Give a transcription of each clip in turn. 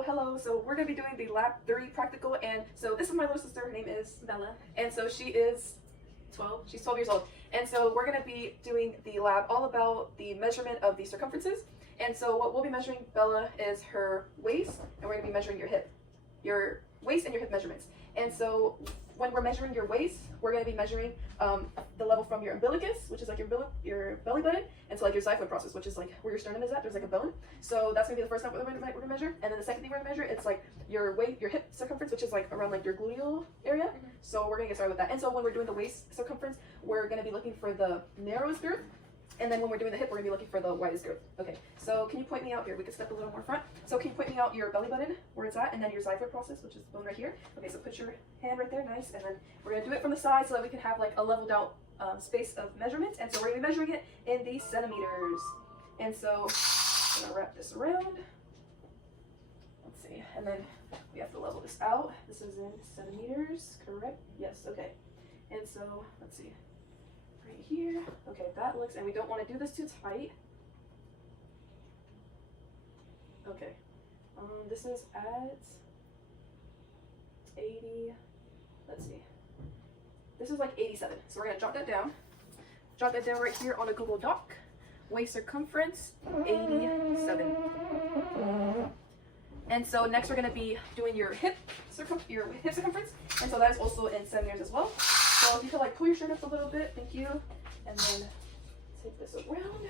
So hello, so we're going to be doing the lab 3 practical, and so this is my little sister. Her name is Bella. and so she is 12. she's 12 years old, and so we're going to be doing the lab all about the measurement of the circumferences. And so what we'll be measuring, Bella, is her waist, and we're going to be measuring your waist and your hip measurements. And so when we're measuring your waist, we're going to be measuring the level from your umbilicus, which is like your belly button, and to like your xiphoid process, which is like where your sternum is at. There's like a bone. So that's going to be the first time we're going to measure. And then the second thing we're going to measure, it's like your hip circumference, which is like around like your gluteal area. Mm-hmm. So we're going to get started with that. And so when we're doing the waist circumference, we're going to be looking for the narrowest girth. And then when we're doing the hip, we're going to be looking for the widest girth. Okay, so can you point me out here? We can step a little more front. So can you point me out your belly button, where it's at, and then your xiphoid process, which is the bone right here. Okay, so put your hand right there, nice. And then we're going to do it from the side so that we can have like a leveled out space of measurements. And so we're going to be measuring it in the centimeters. And so I'm going to wrap this around. Let's see. And then we have to level this out. This is in centimeters, correct? Yes, okay. And so let's see. Right here. Okay, that looks, and we don't want to do this too tight. Okay. This is at 80. Let's see. This is like 87. So we're gonna jot that down. Jot that down right here on a Google Doc. Waist circumference 87. And so next we're gonna be doing your hip circumference, and so that is also in centimeters as well. So if you could like pull your shirt up a little bit, thank you, and then take this around.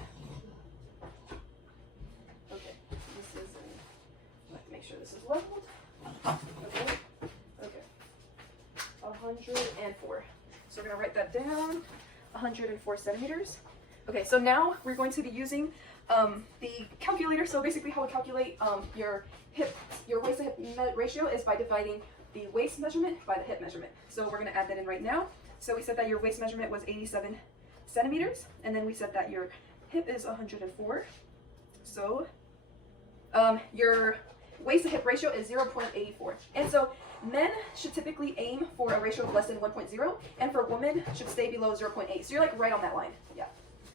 Okay, this is, I have to make sure this is leveled. Okay, okay, 104. So we're gonna write that down, 104 centimeters. Okay, so now we're going to be using the calculator. So basically how we calculate your waist to hip ratio is by dividing the waist measurement by the hip measurement. So we're gonna add that in right now. So we said that your waist measurement was 87 centimeters, and then we said that your hip is 104. So your waist to hip ratio is 0.84. And so men should typically aim for a ratio of less than 1.0, and for women should stay below 0.8. So you're like right on that line. Yeah.